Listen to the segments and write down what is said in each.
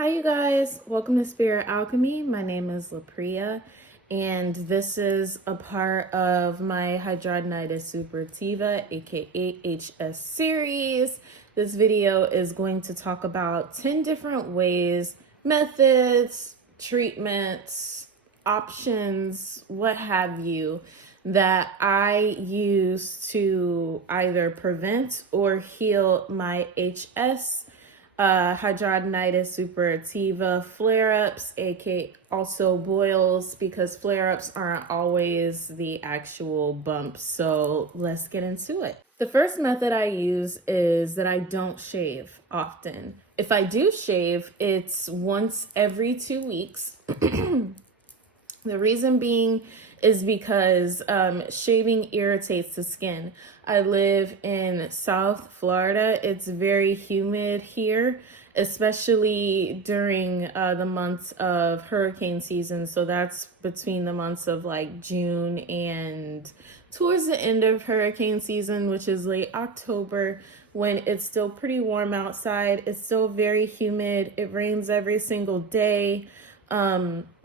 Hi, you guys. Welcome to Spirit Alchemy. My name is LaPria, and this is a part of my Hidradenitis Suppurativa, aka HS series. This video is going to talk about 10 different ways, methods, treatments, options, what have you, that I use to either prevent or heal my HS, hidradenitis suppurativa, flare-ups, aka also boils, because flare-ups aren't always the actual bumps. So let's get into it. The first method I use is that I don't shave often. If I do shave, it's once every 2 weeks. The reason being is because shaving irritates the skin. I live in South Florida. It's very humid here, especially during the months of hurricane season. So that's between the months of like June and towards the end of hurricane season, which is late October, when it's still pretty warm outside. It's still very humid. It rains every single day.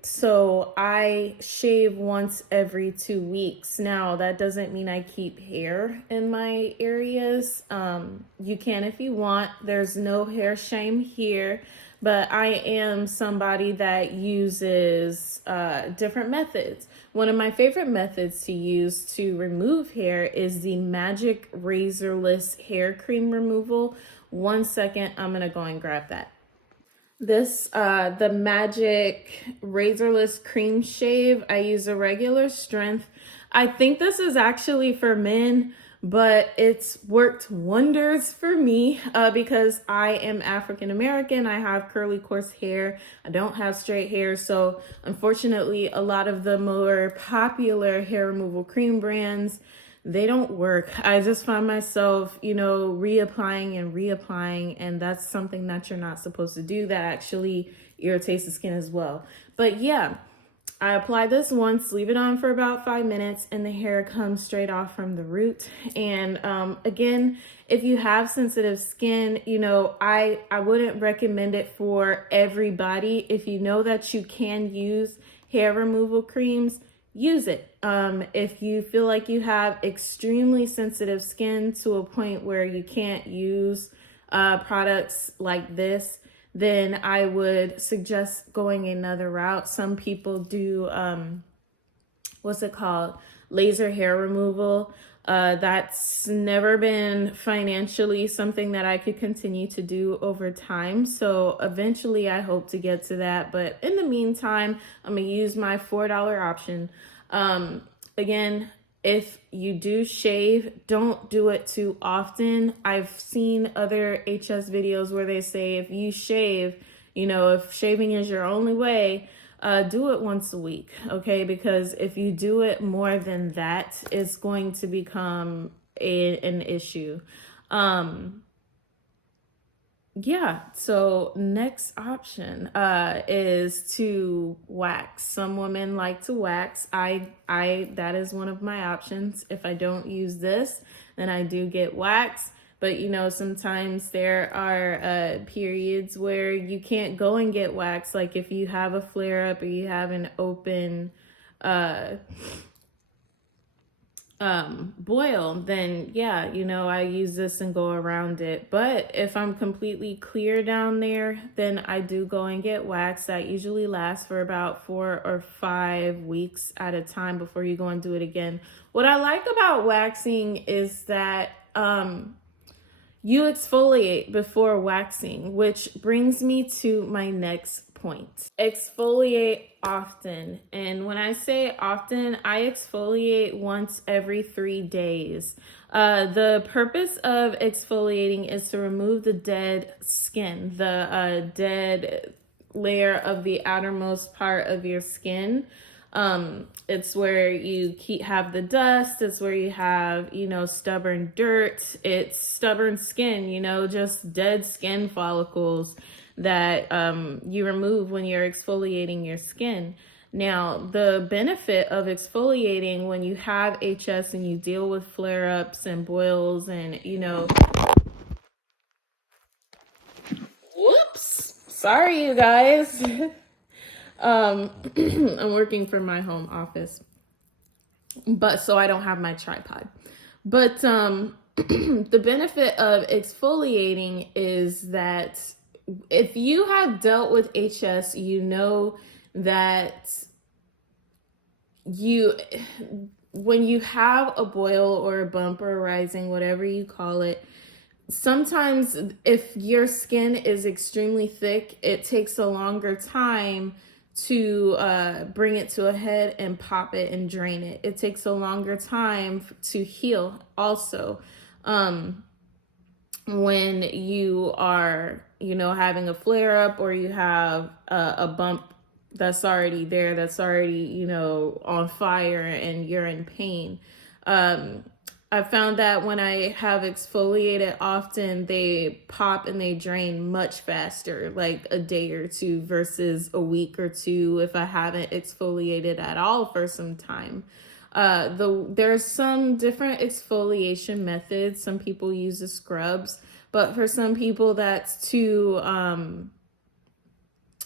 So I shave once every 2 weeks. Now, that doesn't mean I keep hair in my areas. You can if you want. There's no hair shame here, but I am somebody that uses different methods. One of my favorite methods to use to remove hair is the Magic Razorless Hair Cream Removal. 1 second, I'm gonna go and grab that. This, the Magic Razorless Cream Shave, I use a regular strength. I think this is actually for men, but it's worked wonders for me because I am African American. I have curly, coarse hair. I don't have straight hair. So unfortunately, a lot of the more popular hair removal cream brands, they don't work. I just find myself, reapplying and reapplying, and that's something that you're not supposed to do. That actually irritates the skin as well. But yeah, I apply this once, leave it on for about 5 minutes, and the hair comes straight off from the root. And again, if you have sensitive skin, I wouldn't recommend it for everybody. If you know that you can use hair removal creams, use it. If you feel like you have extremely sensitive skin to a point where you can't use products like this, then I would suggest going another route. Some people do, laser hair removal. That's never been financially something that I could continue to do over time. So eventually I hope to get to that. But in the meantime, I'm gonna use my $4 option. Again, if you do shave, don't do it too often. I've seen other HS videos where they say if you shave, if shaving is your only way, do it once a week, okay? Because if you do it more than that, it's going to become an issue. Yeah, so next option is to wax. Some women like to wax. I that is one of my options. If I don't use this, then I do get wax. But sometimes there are periods where you can't go and get wax. Like if you have a flare up or you have an open boil, then yeah, I use this and go around it. But if I'm completely clear down there, then I do go and get wax. That usually lasts for about 4 or 5 weeks at a time before you go and do it again. What I like about waxing is that you exfoliate before waxing, which brings me to my next point. Exfoliate often. And when I say often, I exfoliate once every 3 days. The purpose of exfoliating is to remove the dead skin, the dead layer of the outermost part of your skin. It's where you have the dust. It's where you have, stubborn dirt. It's stubborn skin, just dead skin follicles that you remove when you're exfoliating your skin. Now, the benefit of exfoliating when you have HS and you deal with flare-ups and boils and, Sorry, you guys. I'm working from my home office, but so I don't have my tripod. But the benefit of exfoliating is that if you have dealt with HS, you know that when you have a boil or a bump or a rising, whatever you call it, sometimes if your skin is extremely thick, it takes a longer time to bring it to a head and pop it and drain it. It takes a longer time to heal also. When you are, having a flare up, or you have a bump that's already there, that's already, on fire, and you're in pain. I found that when I have exfoliated often, they pop and they drain much faster, like a day or two versus a week or two if I haven't exfoliated at all for some time. There's some different exfoliation methods. Some people use the scrubs, but for some people that's too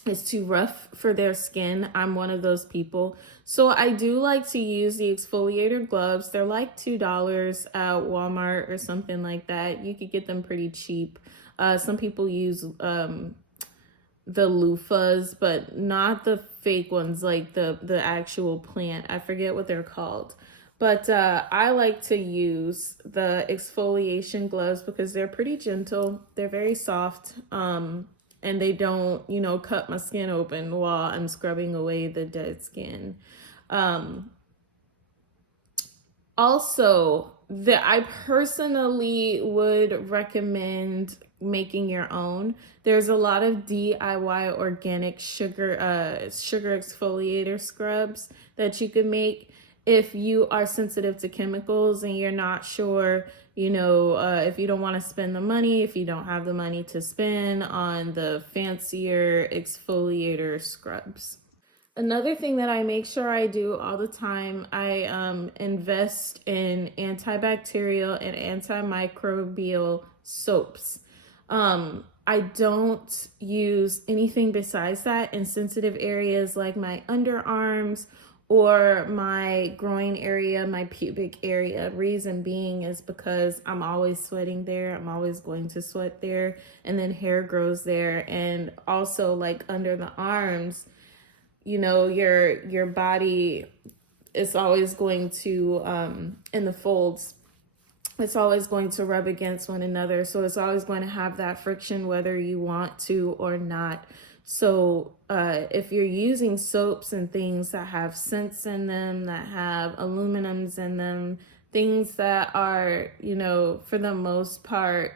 it's too rough for their skin. I'm one of those people. So I do like to use the exfoliator gloves. They're like $2 at Walmart or something like that. You could get them pretty cheap. Some people use the loofahs, but not the fake ones, like the actual plant. I forget what they're called. But I like to use the exfoliation gloves because they're pretty gentle. They're very soft. And they don't, cut my skin open while I'm scrubbing away the dead skin. Also, I personally would recommend making your own. There's a lot of DIY organic sugar exfoliator scrubs that you can make if you are sensitive to chemicals and you're not sure, if you don't want to spend the money, if you don't have the money to spend on the fancier exfoliator scrubs. Another thing that I make sure I do all the time, I invest in antibacterial and antimicrobial soaps. I don't use anything besides that in sensitive areas like my underarms or my groin area, my pubic area. Reason being is because I'm always sweating there. I'm always going to sweat there, and then hair grows there. And also, like, under the arms, your body is always going to, in the folds, it's always going to rub against one another. So it's always going to have that friction whether you want to or not. So if you're using soaps and things that have scents in them, that have aluminums in them, things that are, for the most part,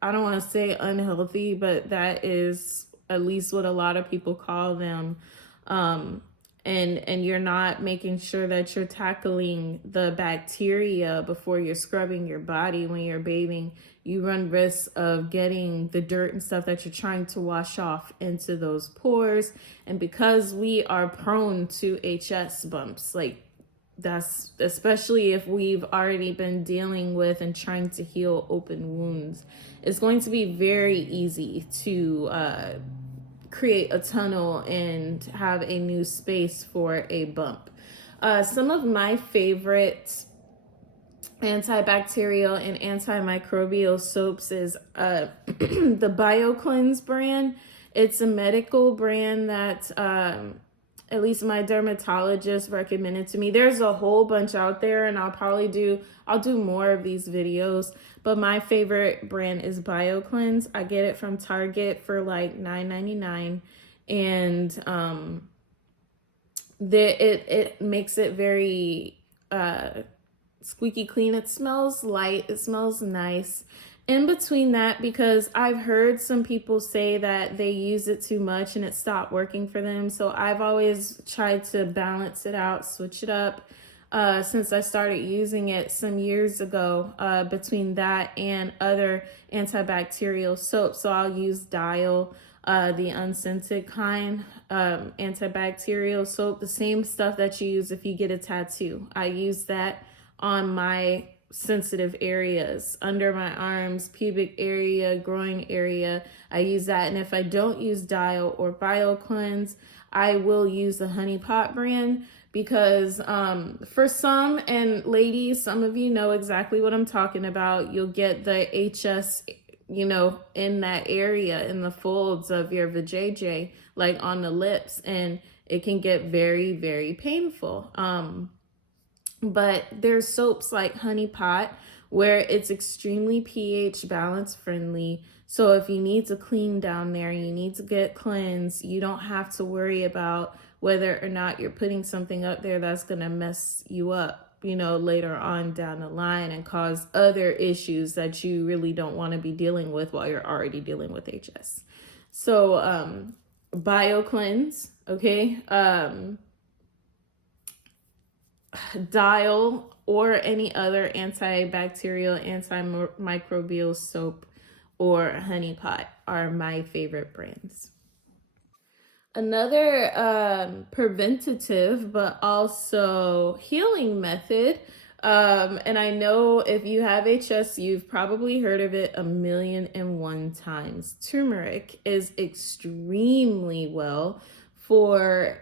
I don't want to say unhealthy, but that is at least what a lot of people call them. And you're not making sure that you're tackling the bacteria before you're scrubbing your body when you're bathing, you run risks of getting the dirt and stuff that you're trying to wash off into those pores. And because we are prone to HS bumps, like that's especially if we've already been dealing with and trying to heal open wounds, it's going to be very easy to create a tunnel and have a new space for a bump. Some of my favorite antibacterial and antimicrobial soaps is the BioCleanse brand. It's a medical brand that at least my dermatologist recommended to me. There's a whole bunch out there, and I'll do more of these videos, but my favorite brand is BioCleanse. I get it from Target for like $9.99, and it makes it very squeaky clean. It smells light, it smells nice. In between that, because I've heard some people say that they use it too much and it stopped working for them, so I've always tried to balance it out, switch it up. Since I started using it some years ago, between that and other antibacterial soaps. So I'll use Dial, the unscented kind, antibacterial soap, the same stuff that you use if you get a tattoo. I use that on my sensitive areas, under my arms, pubic area, groin area. I use that. And if I don't use Dial or BioCleanse, I will use the Honey Pot brand, because for some, and ladies, some of you know exactly what I'm talking about, you'll get the HS, you know, in that area, in the folds of your vajayjay, like on the lips, and it can get very, very painful. But there's soaps like Honey Pot where it's extremely pH balance friendly. So if you need to clean down there, you need to get cleansed, you don't have to worry about whether or not you're putting something up there that's going to mess you up, you know, later on down the line and cause other issues that you really don't want to be dealing with while you're already dealing with HS. So, BioCleanse, okay? Dial or any other antibacterial, antimicrobial soap or Honey Pot are my favorite brands. Another preventative but also healing method, and I know if you have HS, you've probably heard of it 1,000,001 times. Turmeric is extremely well for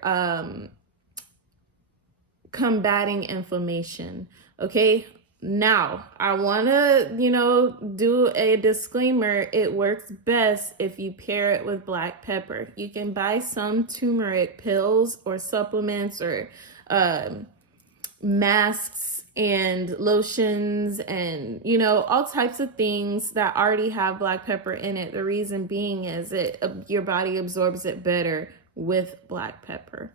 combating inflammation. Okay, now I want to, you know, do a disclaimer. It works best if you pair it with black pepper. You can buy some turmeric pills or supplements or masks and lotions and, you know, all types of things that already have black pepper in it. The reason being is your body absorbs it better with black pepper.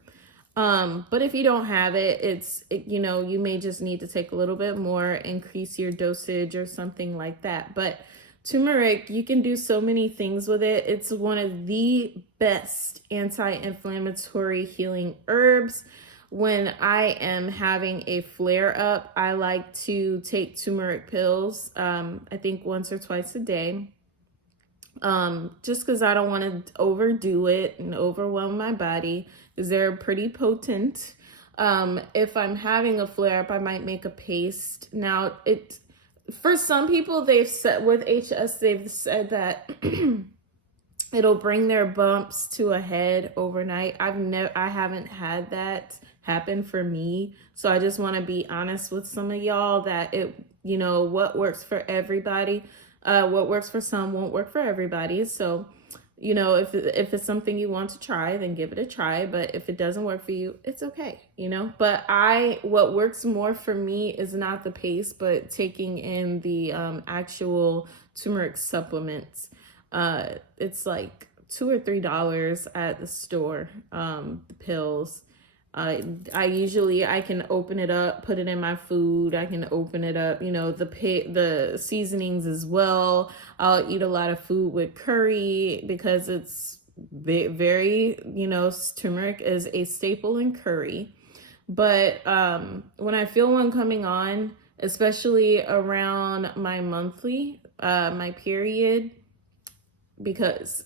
But if you don't have it, you know, you may just need to take a little bit more, increase your dosage or something like that. But turmeric, you can do so many things with it. It's one of the best anti-inflammatory healing herbs. When I am having a flare up, I like to take turmeric pills, I think once or twice a day. Just because I don't want to overdo it and overwhelm my body, because they're pretty potent. If I'm having a flare up, I might make a paste. Now, for some people, they've said with HS, they've said that it'll bring their bumps to a head overnight. I haven't had that happen for me. So I just want to be honest with some of y'all that you know, what works for everybody, what works for some won't work for everybody. So, you know, if it's something you want to try, then give it a try. But if it doesn't work for you, it's okay, you know. But what works more for me is not the paste, but taking in the actual turmeric supplements. It's like $2 or $3 at the store, the pills. I can open it up, put it in my food. I can open it up, you know, the seasonings as well. I'll eat a lot of food with curry because it's very, you know, turmeric is a staple in curry. But when I feel one coming on, especially around my monthly, my period, because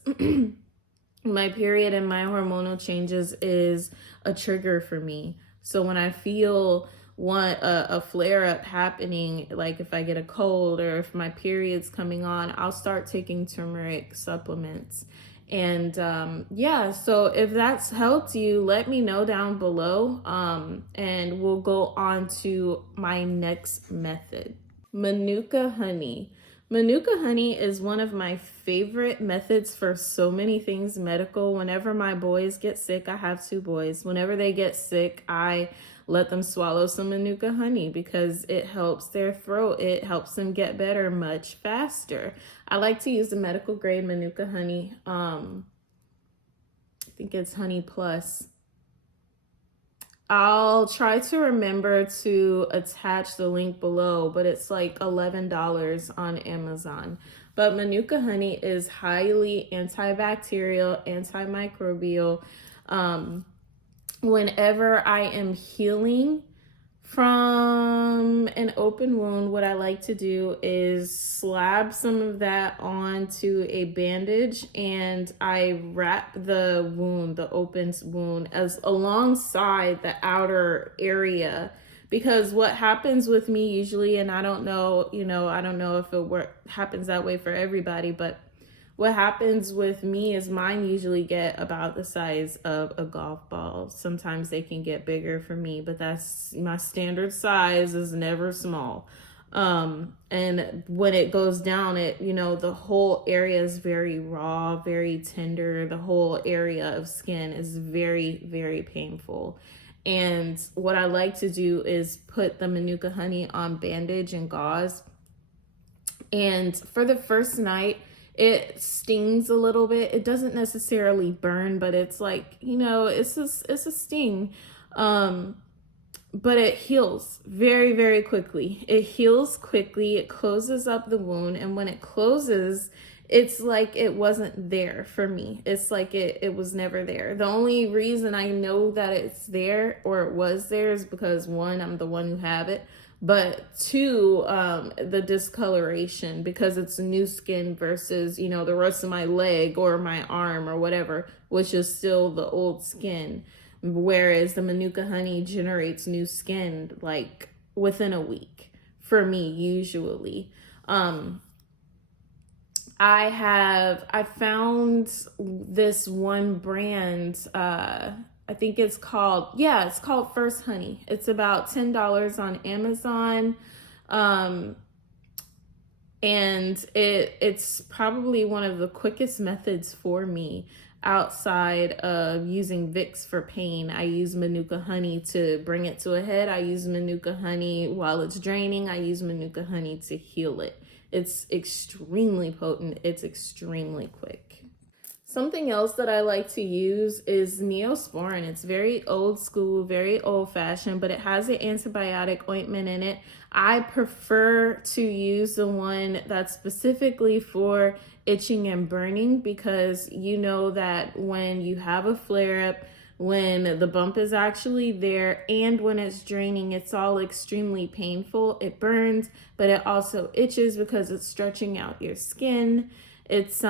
my period and my hormonal changes is a trigger for me. So when I feel a flare up happening, like if I get a cold or if my period's coming on, I'll start taking turmeric supplements. And yeah, so if that's helped you, let me know down below, and we'll go on to my next method. Manuka Honey. Manuka Honey is one of my favorite methods for so many things medical. Whenever my boys get sick, I have 2 boys. Whenever they get sick, I let them swallow some Manuka Honey because it helps their throat. It helps them get better much faster. I like to use the medical grade Manuka Honey. I think it's Honey Plus. I'll try to remember to attach the link below, but it's like $11 on Amazon. But Manuka Honey is highly antibacterial, antimicrobial. Whenever I am healing from an open wound, what I like to do is slab some of that onto a bandage, and I wrap the open wound as alongside the outer area Because what happens with me usually, and I don't know, I don't know if happens that way for everybody, but what happens with me is mine usually get about the size of a golf ball. Sometimes they can get bigger for me, but that's my standard size is never small. And when it goes down, the whole area is very raw, very tender. The whole area of skin is very, very painful. And what I like to do is put the Manuka Honey on bandage and gauze. And for the first night, it stings a little bit. It doesn't necessarily burn, but it's like, it's a sting. But it heals very, very quickly. It heals quickly. It closes up the wound. And when it closes, it's like it wasn't there for me. It's like it was never there. The only reason I know that it's there or it was there is because, one, I'm the one who have it. But two, the discoloration, because it's new skin versus, the rest of my leg or my arm or whatever, which is still the old skin. Whereas the Manuka Honey generates new skin like within a week for me, usually. I found this one brand, I think it's called First Honey. It's about $10 on Amazon. And it's probably one of the quickest methods for me outside of using Vicks for pain. I use Manuka Honey to bring it to a head. I use Manuka Honey while it's draining. I use Manuka Honey to heal it. It's extremely potent. It's extremely quick. Something else that I like to use is Neosporin. It's very old school, very old fashioned, but it has an antibiotic ointment in it. I prefer to use the one that's specifically for itching and burning, because you know that when you have a flare up, when the bump is actually there and when it's draining, it's all extremely painful. It burns, but it also itches because it's stretching out your skin. It's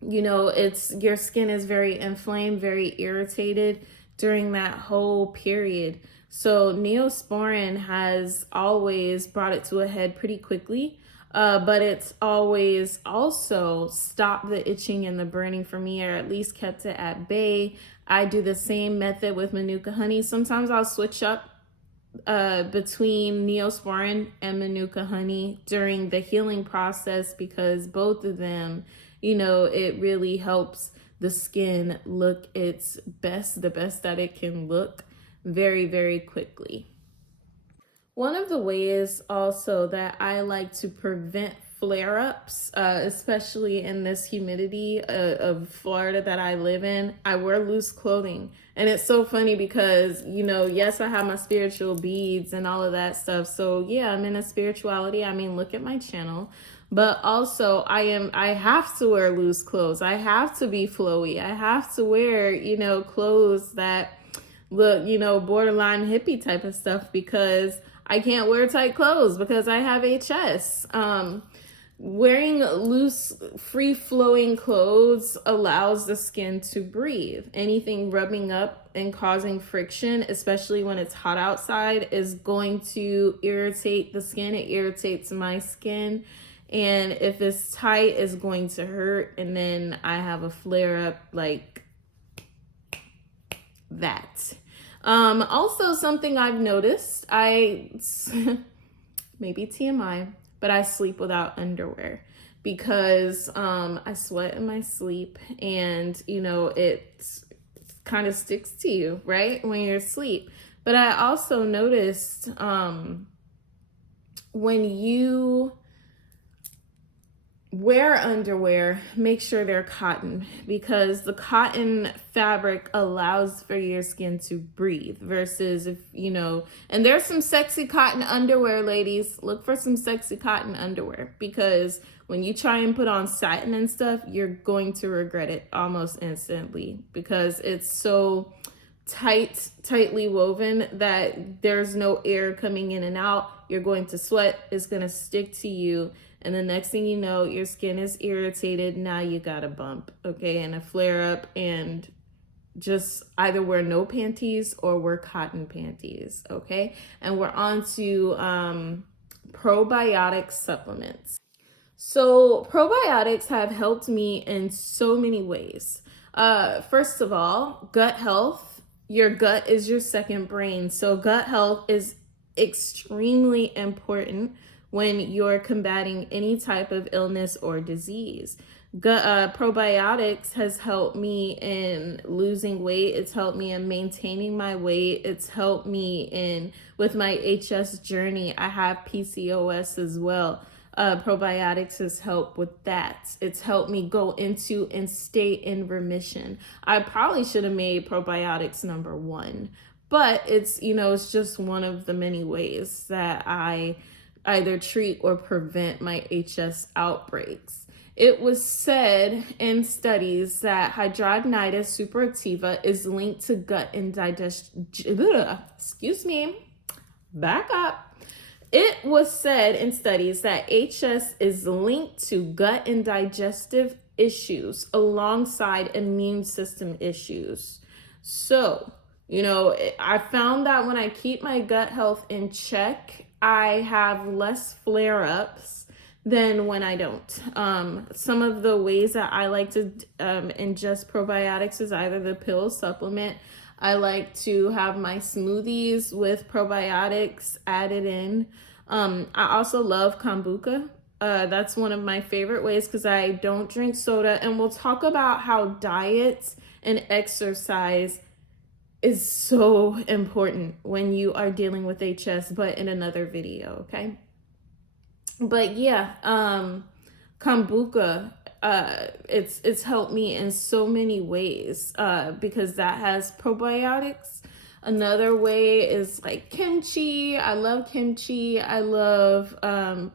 your skin is very inflamed, very irritated during that whole period. So Neosporin has always brought it to a head pretty quickly, but it's always also stopped the itching and the burning for me, or at least kept it at bay. I do the same method with Manuka Honey. Sometimes I'll switch up between Neosporin and Manuka Honey during the healing process, because both of them, it really helps the skin look its best, the best that it can look, very, very quickly. One of the ways also that I like to prevent flare-ups, especially in this humidity of Florida that I live in, I wear loose clothing. And it's so funny because, yes, I have my spiritual beads and all of that stuff. So yeah, I'm in a spirituality. I mean, look at my channel. But also I have to wear loose clothes. I have to be flowy. I have to wear, clothes that look, borderline hippie type of stuff, because I can't wear tight clothes because I have HS. Wearing loose, free-flowing clothes allows the skin to breathe. Anything rubbing up and causing friction, especially when it's hot outside, is going to irritate the skin. It irritates my skin. And if it's tight, it's going to hurt. And then I have a flare-up like that. Also, something I've noticed, maybe TMI, but I sleep without underwear because I sweat in my sleep, and it kind of sticks to you, right, when you're asleep. But I also noticed when you wear underwear, make sure they're cotton, because the cotton fabric allows for your skin to breathe, versus if, and there's some sexy cotton underwear, ladies. Look for some sexy cotton underwear, because when you try and put on satin and stuff, you're going to regret it almost instantly, because it's so tightly woven that there's no air coming in and out. You're going to sweat. It's going to stick to you. And the next thing you know, your skin is irritated. Now you got a bump, okay, and a flare up, and just either wear no panties or wear cotton panties, okay? And we're on to probiotic supplements. So probiotics have helped me in so many ways. First of all, gut health. Your gut is your second brain. So gut health is extremely important when you're combating any type of illness or disease. Probiotics has helped me in losing weight. It's helped me in maintaining my weight. It's helped me in with my HS journey. I have PCOS as well. Probiotics has helped with that. It's helped me go into and stay in remission. I probably should have made probiotics number one, but it's, it's just one of the many ways that I either treat or prevent my HS outbreaks. It was said in studies that hidradenitis suppurativa is linked to gut and digestion. Back up. It was said in studies that HS is linked to gut and digestive issues alongside immune system issues. So, I found that when I keep my gut health in check, I have less flare-ups than when I don't. Some of the ways that I like to ingest probiotics is either the pill supplement. I like to have my smoothies with probiotics added in. I also love kombucha. That's one of my favorite ways because I don't drink soda. And we'll talk about how diet and exercise is so important when you are dealing with HS, but in another video, okay? But yeah, kombucha, it's helped me in so many ways because that has probiotics. Another way is like kimchi. I love kimchi. I love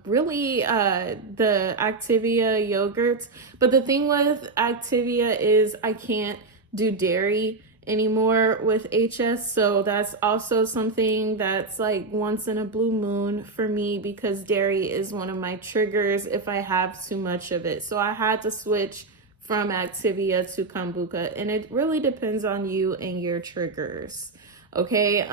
really the Activia yogurts. But the thing with Activia is I can't do dairy anymore with HS, so that's also something that's like once in a blue moon for me because dairy is one of my triggers if I have too much of it. So I had to switch from Activia to kombucha, and it really depends on you and your triggers. Okay,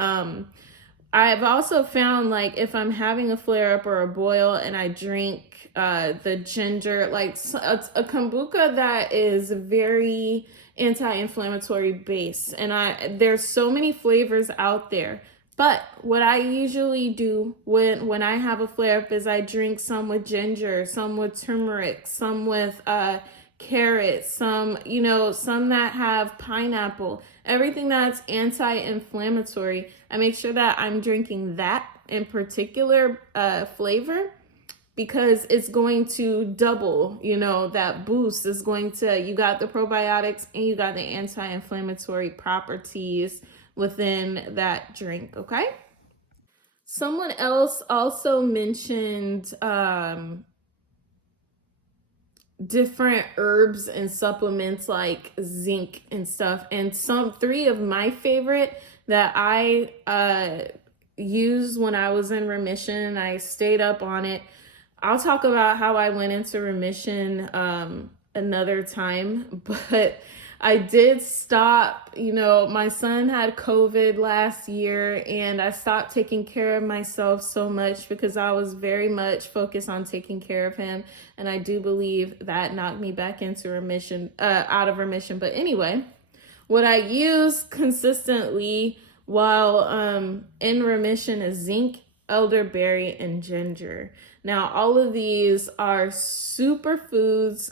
I've also found like if I'm having a flare up or a boil and I drink the ginger, like a kombucha that is very anti-inflammatory base, and there's so many flavors out there. But what I usually do when I have a flare up is I drink some with ginger, some with turmeric, some with carrots, some that have pineapple, everything that's anti-inflammatory. I make sure that I'm drinking that in particular flavor because it's going to double, that boost is going to, you got the probiotics and you got the anti-inflammatory properties within that drink, okay? Someone else also mentioned different herbs and supplements like zinc and stuff. And three of my favorite that I used when I was in remission and I stayed up on it. I'll talk about how I went into remission another time, but I did stop. My son had COVID last year and I stopped taking care of myself so much because I was very much focused on taking care of him. And I do believe that knocked me back into remission, out of remission. But anyway, what I use consistently while in remission is zinc, elderberry, and ginger. Now, all of these are superfoods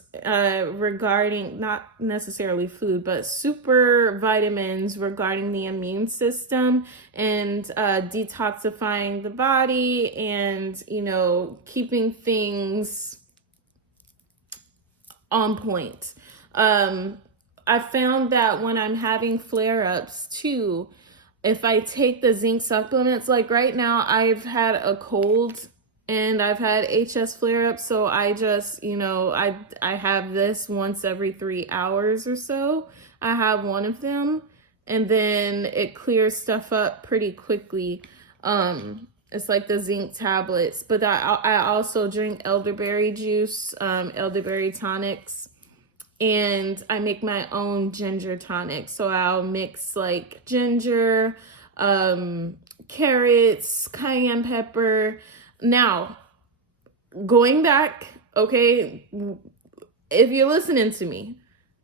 regarding, not necessarily food, but super vitamins regarding the immune system and detoxifying the body and, keeping things on point. I found that when I'm having flare-ups too, if I take the zinc supplements, like right now I've had a cold and I've had HS flare-ups, so I just, I have this once every 3 hours or so. I have one of them and then it clears stuff up pretty quickly. It's like the zinc tablets, but I also drink elderberry juice, elderberry tonics. and I make my own ginger tonic. So I'll mix like ginger, carrots, cayenne pepper. Now, going back, okay, if you're listening to me,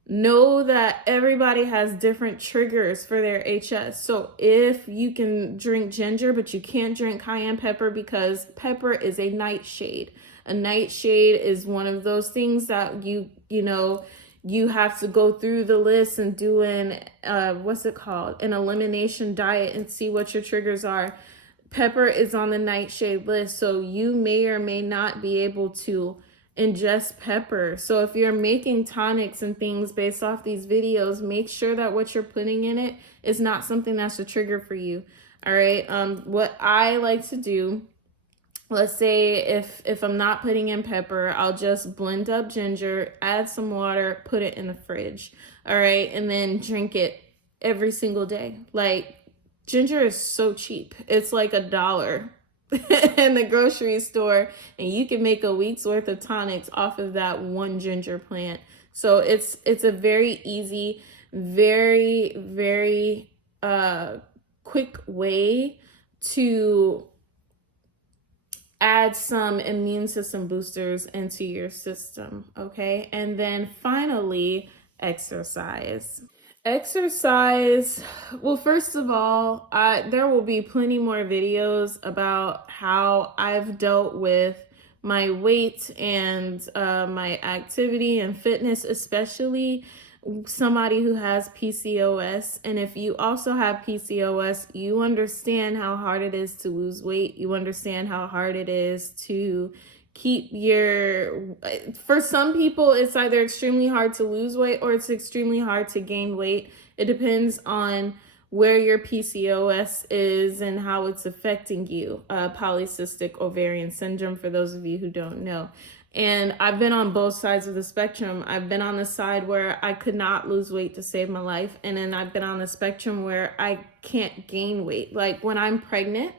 know that everybody has different triggers for their HS. So if you can drink ginger, but you can't drink cayenne pepper because pepper is a nightshade. A nightshade is one of those things that you have to go through the list and do an, an elimination diet and see what your triggers are. Pepper is on the nightshade list, so you may or may not be able to ingest pepper. So if you're making tonics and things based off these videos, make sure that what you're putting in it is not something that's a trigger for you. All right. What I like to do, let's say if I'm not putting in pepper, I'll just blend up ginger, add some water, put it in the fridge. All right. And then drink it every single day. Like, ginger is so cheap. It's like $1 in the grocery store, and you can make a week's worth of tonics off of that one ginger plant. So it's a very easy, very, very quick way to add some immune system boosters into your system, okay? And then finally, exercise. Exercise, well, first of all, there will be plenty more videos about how I've dealt with my weight and my activity and fitness, especially somebody who has PCOS. And if you also have PCOS, you understand how hard it is to lose weight. You understand how hard it is to for some people, it's either extremely hard to lose weight or it's extremely hard to gain weight. It depends on where your PCOS is and how it's affecting you. Polycystic ovarian syndrome, for those of you who don't know. And I've been on both sides of the spectrum. I've been on the side where I could not lose weight to save my life. And then I've been on the spectrum where I can't gain weight. Like when I'm pregnant,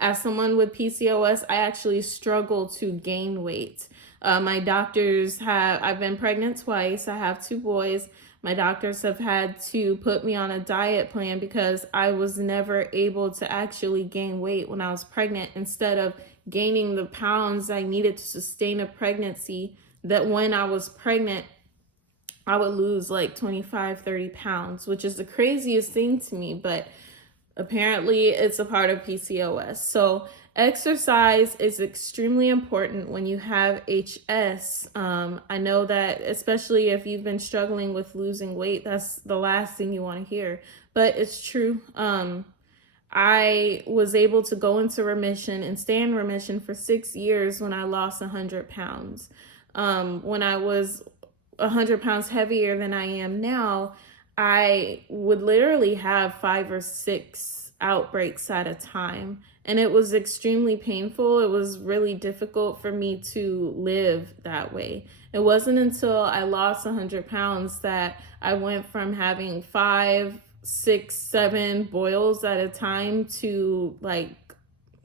as someone with PCOS, I actually struggle to gain weight. I've been pregnant twice. I have 2 boys. My doctors have had to put me on a diet plan because I was never able to actually gain weight when I was pregnant. Instead of gaining the pounds I needed to sustain a pregnancy, that when I was pregnant, I would lose like 25, 30 pounds, which is the craziest thing to me, but apparently it's a part of PCOS. So exercise is extremely important when you have HS. I know that especially if you've been struggling with losing weight, that's the last thing you want to hear, but it's true. I was able to go into remission and stay in remission for 6 years when I lost 100 pounds. When I was 100 pounds heavier than I am now, I would literally have 5 or 6 outbreaks at a time. And it was extremely painful. It was really difficult for me to live that way. It wasn't until I lost 100 pounds that I went from having 5, 6, 7 boils at a time to like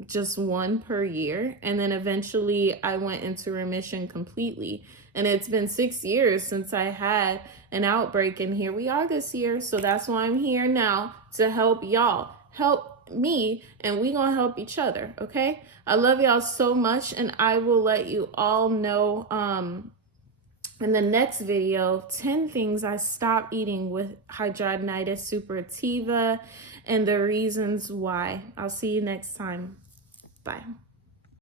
just 1 per year. And then eventually I went into remission completely. And it's been 6 years since I had an outbreak, and here we are this year. So that's why I'm here now, to help y'all, help me, and we gonna help each other, okay? I love y'all so much, and I will let you all know in the next video 10 things I stopped eating with hidradenitis suppurativa and the reasons why. I'll see you next time. Bye.